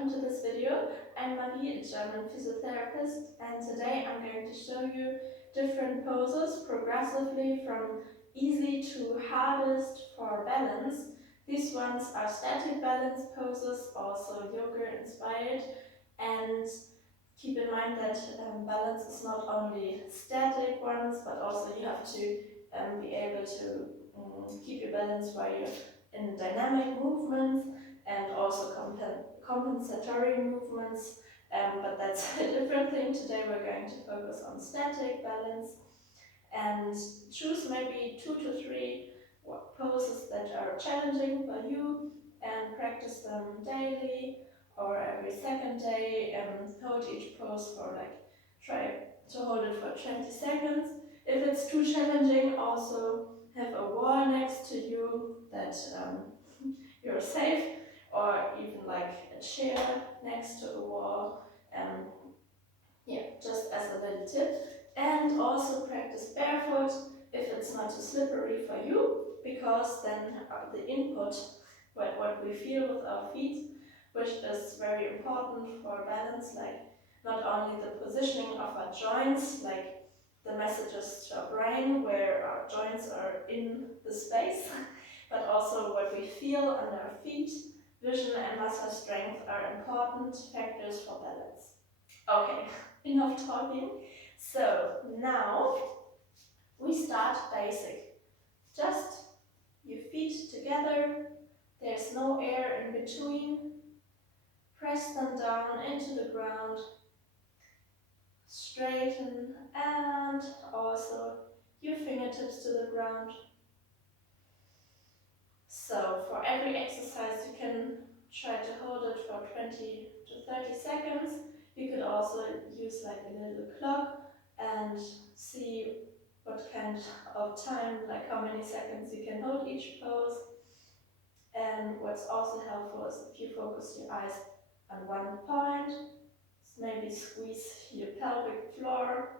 welcome to this video. I'm Marie, a German physiotherapist, and today I'm going to show you different poses progressively from easy to hardest for balance. These ones are static balance poses, also yoga inspired, and keep in mind that balance is not only static ones, but also you have to be able to keep your balance while you're in dynamic movements and also compensatory movements, but that's a different thing. Today we're going to focus on static balance and choose maybe 2 to 3 poses that are challenging for you and practice them daily or every second day, and hold each pose for try to hold it for 20 seconds. If it's too challenging, also have a wall next to you that you're safe, or even like a chair next to a wall. Yeah, just as a little tip. And also practice barefoot if it's not too slippery for you, because then the input, what we feel with our feet, which is very important for balance, like not only the positioning of our joints, like the messages to our brain where our joints are in the space, but also what we feel under our feet. Vision and muscle strength are important factors for balance. Okay, enough talking. So now we start basic. Just your feet together, there's no air in between. Press them down into the ground. Straighten and also your fingertips to the ground. So for every exercise you can try to hold it for 20 to 30 seconds. You could also use like a little clock and see what kind of time, like how many seconds you can hold each pose. And what's also helpful is if you focus your eyes on one point, maybe squeeze your pelvic floor.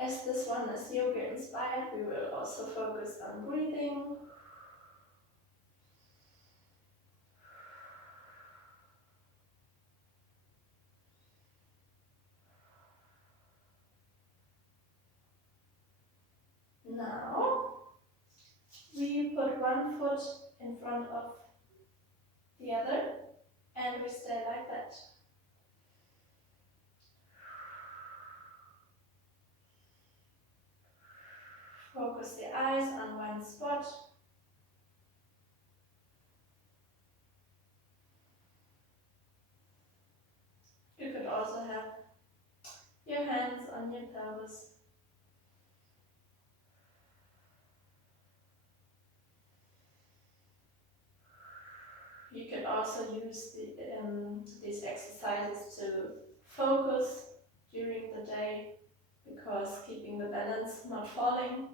As this one is yoga inspired, we will also focus on breathing. Now, we put one foot in front of the other and we stay like that. Focus the eyes on one spot. You could also have your hands on your pelvis. You could also use these exercises to focus during the day, because keeping the balance, not falling,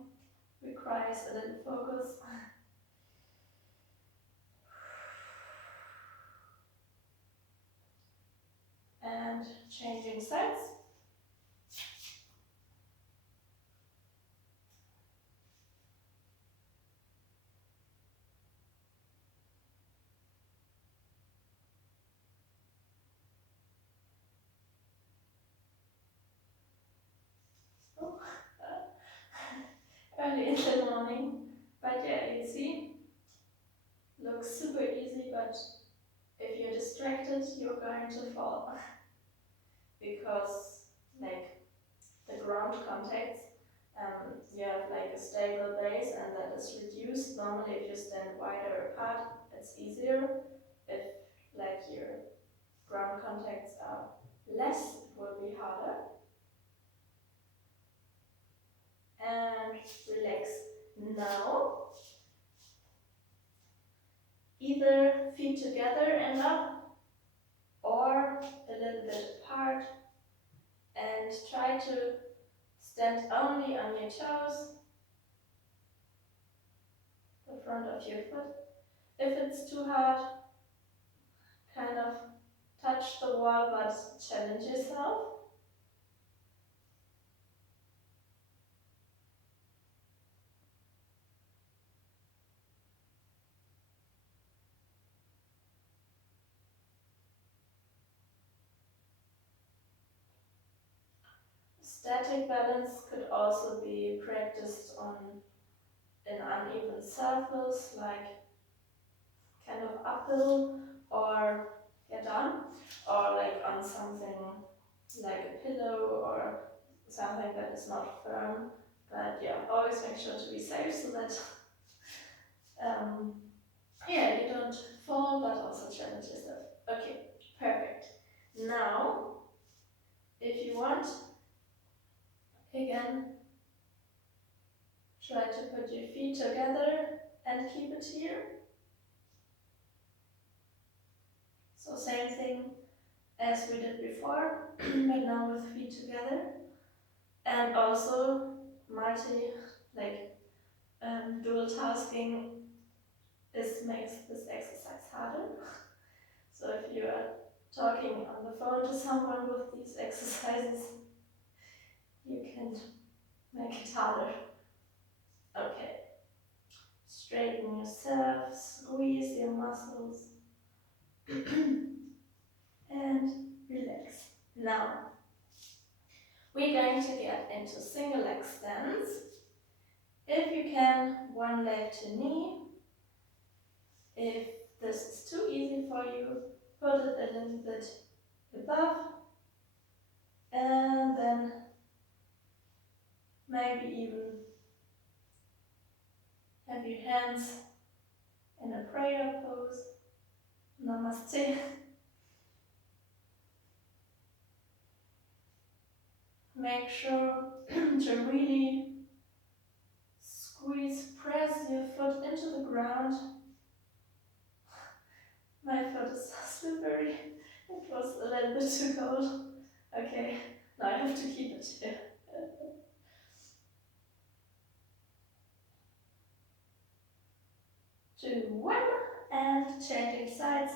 requires a little focus. And changing sides. Oh, early in the morning, but yeah, you see, looks super easy, but if you're distracted, you're going to fall, because like the ground contacts, you have like a stable base and that is reduced. Normally if you stand wider apart, it's easier. If like your ground contacts are less, it will be harder. And relax. Now, either feet together and up, or a little bit apart, and try to stand only on your toes, the front of your foot. If it's too hard, kind of touch the wall, but challenge yourself. Static balance could also be practiced on an uneven surface, like kind of uphill or down, or like on something like a pillow or something that is not firm. But yeah, always make sure to be safe so that you don't fall, but also challenge yourself. Okay, perfect. Now, if you want, again, try to put your feet together and keep it here. So same thing as we did before, but now with feet together. And also dual tasking makes this exercise harder. So if you are talking on the phone to someone with these exercises, you can make it harder. Okay. Straighten yourself, squeeze your muscles, and relax. Now, we're going to get into single leg stance. If you can, one leg to knee. If this is too easy for you, put it a little bit above, and then maybe even have your hands in a prayer pose. Namaste. Make sure to really press your foot into the ground. My foot is so slippery. It was a little bit too cold. Okay, now I have to keep it here. 2, 1, and changing sides.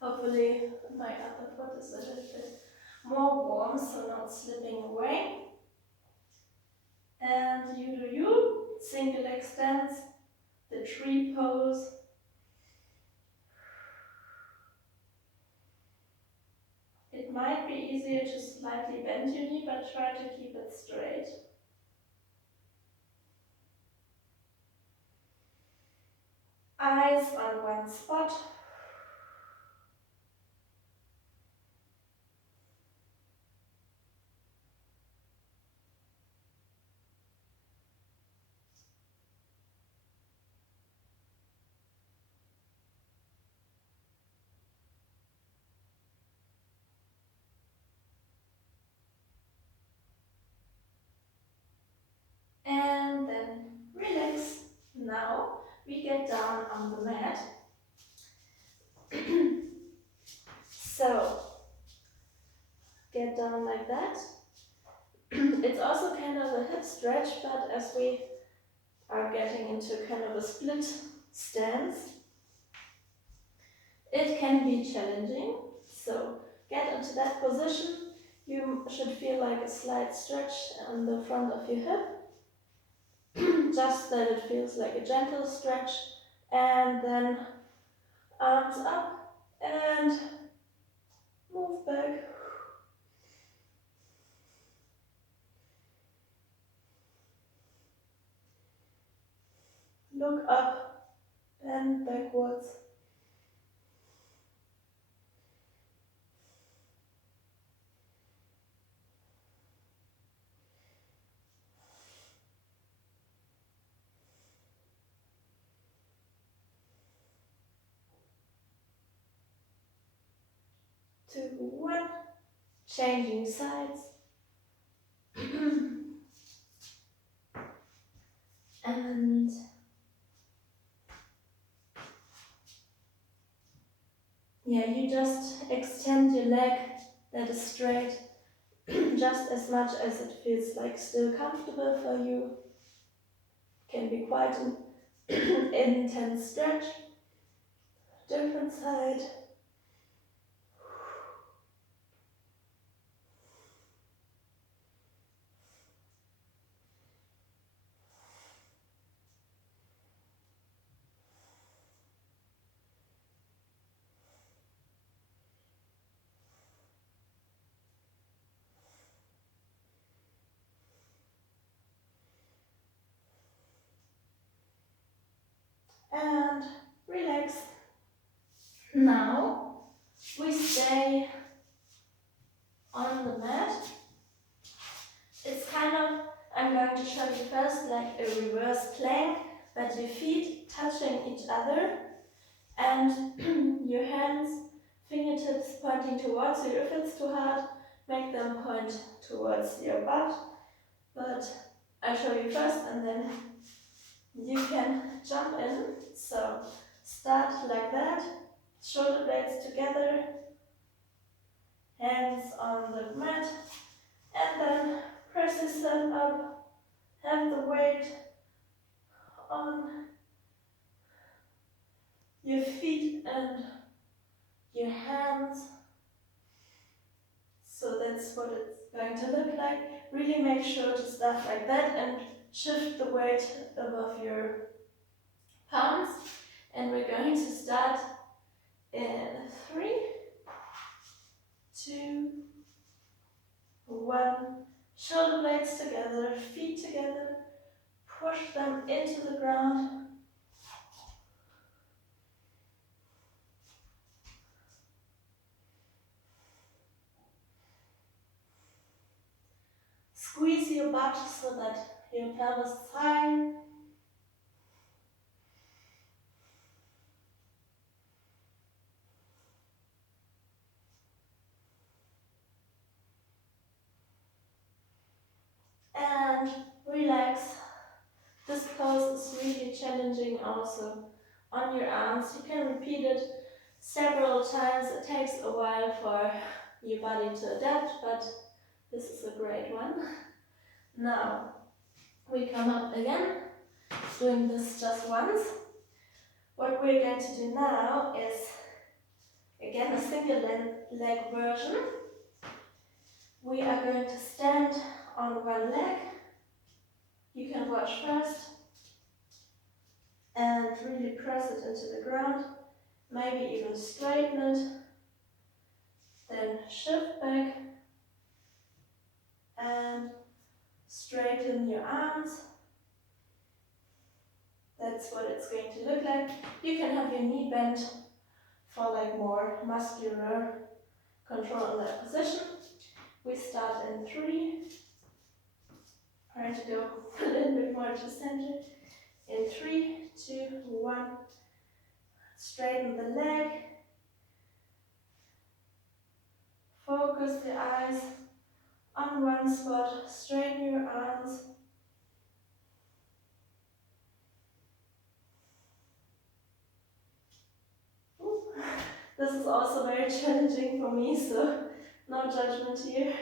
Hopefully my other foot is a little bit more warm, so not slipping away. And you do you, single leg stance, the tree pose. It might be easier to slightly bend your knee, but try to keep it straight. Eyes on one spot. And then relax. Now we get down on the mat. So get down like that. It's also kind of a hip stretch, but as we are getting into kind of a split stance, it can be challenging. So get into that position. You should feel like a slight stretch on the front of your hip. Just that it feels like a gentle stretch. And then arms up and move back. Look up and backwards. Two, one. Changing sides. And you just extend your leg that is straight just as much as it feels like still comfortable for you. Can be quite an intense stretch. Different side. but your feet touching each other and your hands, fingertips pointing towards you. If it's too hard, make them point towards your butt, but I'll show you first and then you can jump in. So start like that, shoulder blades together, hands on the mat, and then press yourself up, have the weight on your feet and your hands. So that's what it's going to look like. Really make sure to start like that and shift the weight above your palms. And we're going to start in 3, 2, 1. Shoulder blades together, feet together, push them into the ground. Squeeze your butt so that your pelvis is high. And relax. This pose is really challenging also on your arms. You can repeat it several times. It takes a while for your body to adapt, but this is a great one. Now we come up again, doing this just once. What we're going to do now is again a single leg version. We are going to stand on one leg. You can watch first and really press it into the ground, maybe even straighten it, then shift back and straighten your arms. That's what it's going to look like. You can have your knee bent for like more muscular control in that position. We start in 3. Try to go a little bit more to center. In 3, 2, 1. Straighten the leg. Focus the eyes on one spot. Straighten your arms. Ooh. This is also very challenging for me, so no judgment here.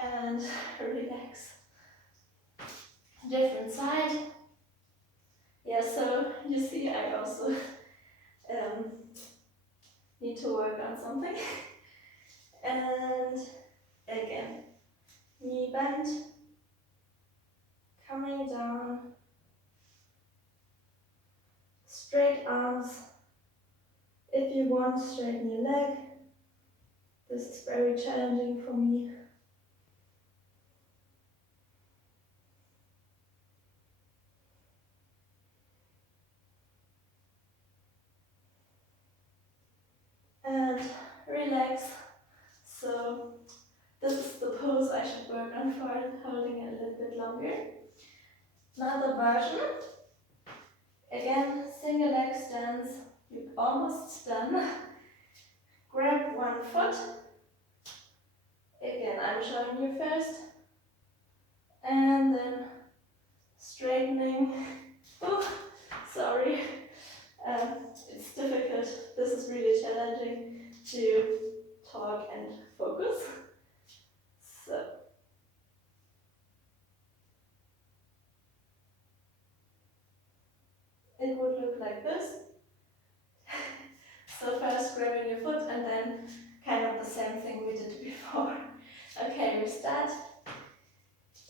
And relax. Different side. Yeah, so you see I also need to work on something. And again, knee bent, coming down, straight arms. If you want, straighten your leg. This is very challenging for me. And relax. So this is the pose I should work on for holding it a little bit longer. Another version. Again, single leg stance. You're almost done. Grab one foot. Again, I'm showing you first. And then straightening. Oh, sorry. It's difficult. This is really challenging to talk and focus. So it would look like this. So first grabbing your foot and then kind of the same thing we did before. Okay, we start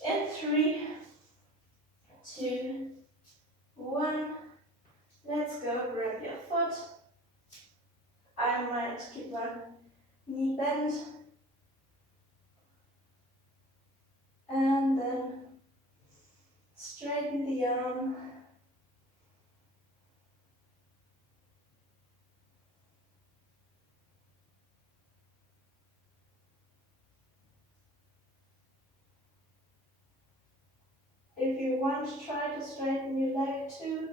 in 3, 2, 1. Let's go. Grab your foot. I might keep my knee bent. And then straighten the arm. If you want, try to straighten your leg too.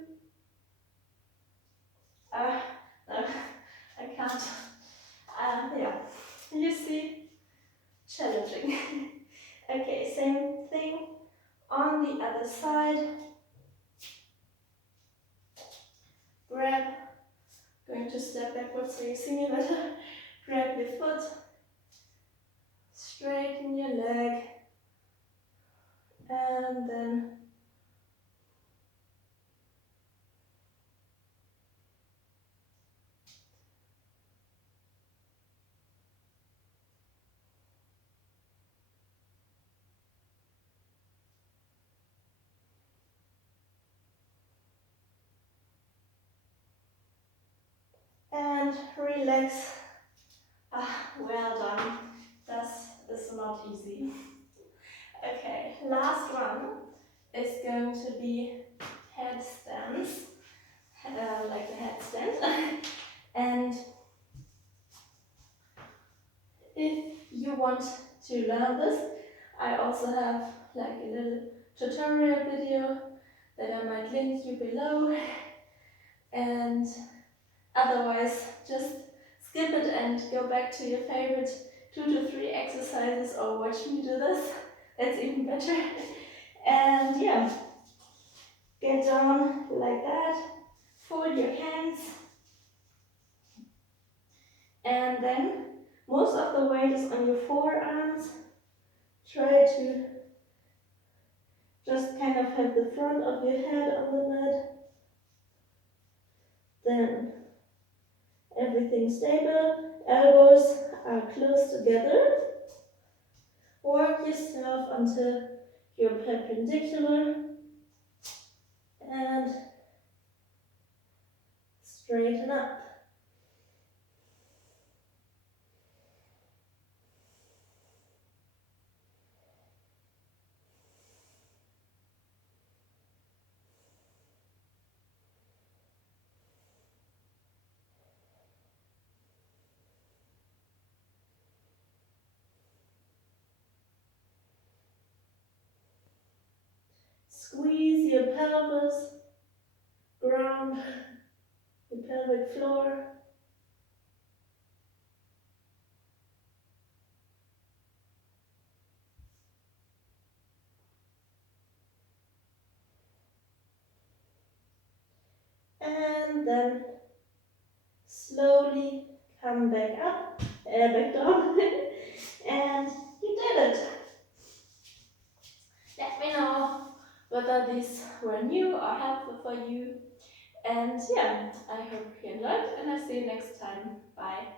No, I can't. Yeah, you see, challenging. Okay, same thing on the other side. Grab, going to step backwards so you see me better. Grab your foot, straighten your leg, and then relax. Well done. This is not easy. Okay, last one is going to be headstands, like the headstand. And if you want to learn this, I also have like a little tutorial video that I might link you below. And otherwise, just skip it and go back to your favorite 2 to 3 exercises or watch me do this. That's even better. And yeah, get down like that, fold your hands, and then most of the weight is on your forearms. Try to just kind of have the front of your head on the mat. Then everything stable, elbows are close together. Work yourself until you're perpendicular and straighten up. Squeeze your pelvis, ground your pelvic floor. And then slowly come back up, back down, and you did it. Let me know whether these were new or helpful for you. And yeah, I hope you enjoyed, and I'll see you next time. Bye.